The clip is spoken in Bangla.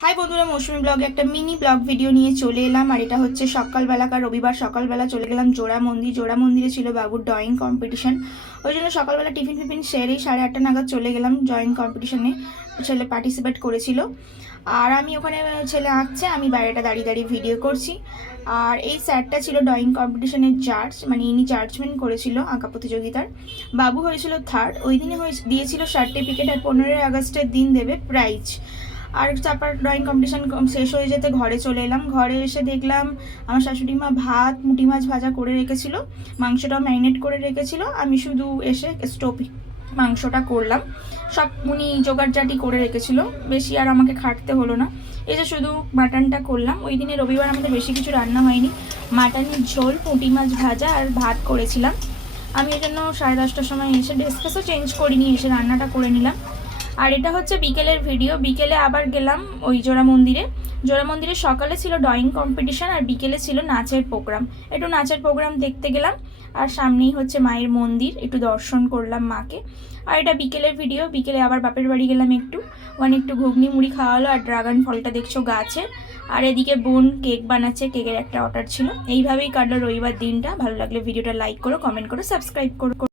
হাই বন্ধুরা, মৌসুমি ব্লগে একটা মিনি ব্লগ ভিডিও নিয়ে চলে এলাম। আর এটা হচ্ছে সকালবেলাকার রবিবার সকালবেলা চলে গেলাম জোড়া মন্দিরে ছিল বাবুর ড্রয়িং কম্পিটিশন। ওই জন্য সকালবেলা টিফিন ফিফিন সেরেই 8:30 নাগাদ চলে গেলাম। ড্রয়িং কম্পিটিশনে ছেলে পার্টিসিপেট করেছিল, আর আমি ওখানে ছেলে আঁকছে, আমি বাইরেটা দাঁড়িয়ে দাঁড়িয়ে ভিডিও করছি। আর এই স্যারটা ছিল ড্রয়িং কম্পিটিশনের জাজ, মানে ইনি জাজমেন্ট করেছিল আঁকা প্রতিযোগিতার। বাবু হয়েছিল থার্ড। ওই দিনে দিয়েছিল সার্টিফিকেট, আর 15ই আগস্টের দিন দেবে প্রাইজ। আর তারপর ড্রয়িং কম্পিটিশান শেষ হয়ে যেতে ঘরে চলে এলাম। ঘরে এসে দেখলাম আমার শাশুড়ি মা ভাত মুটি মাছ ভাজা করে রেখেছিল, মাংসটাও ম্যারিনেট করে রেখেছিল। আমি শুধু এসে স্টোভে মাংসটা করলাম। সব উনি জোগাড়জাটি করে রেখেছিল, বেশি আর আমাকে খাটতে হলো না। এই যে শুধু মাটনটা করলাম। ওই দিনে রবিবার আমাদের বেশি কিছু রান্না হয়নি, মাটনের ঝোল, পুঁটি মাছ ভাজা আর ভাত করেছিলাম। আমি এই জন্য 10:30টার সময় এসে ড্রেসও চেঞ্জ করিনি, এসে রান্নাটা করে নিলাম। আর এটা হচ্ছে বিকেলের ভিডিও। বিকেলে আবার গেলাম ওই জোড়া মন্দিরে সকালে ছিল ড্রয়িং কম্পিটিশান, আর বিকেলে ছিল নাচের প্রোগ্রাম। একটু নাচের প্রোগ্রাম দেখতে গেলাম, আর সামনেই হচ্ছে মায়ের মন্দির, একটু দর্শন করলাম মাকে। আর এটা বিকেলের ভিডিও। বিকেলে আবার বাপের বাড়ি গেলাম, একটু ঘুগনি মুড়ি খাওয়ালো, আর ড্রাগন ফলটা দেখছো গাছে। আর এদিকে বোন কেক বানাচ্ছে, কেকের একটা অর্ডার ছিল। এইভাবেই কাটলো রবিবার দিনটা। ভালো লাগলে ভিডিওটা লাইক করো, কমেন্ট করো, সাবস্ক্রাইব করো।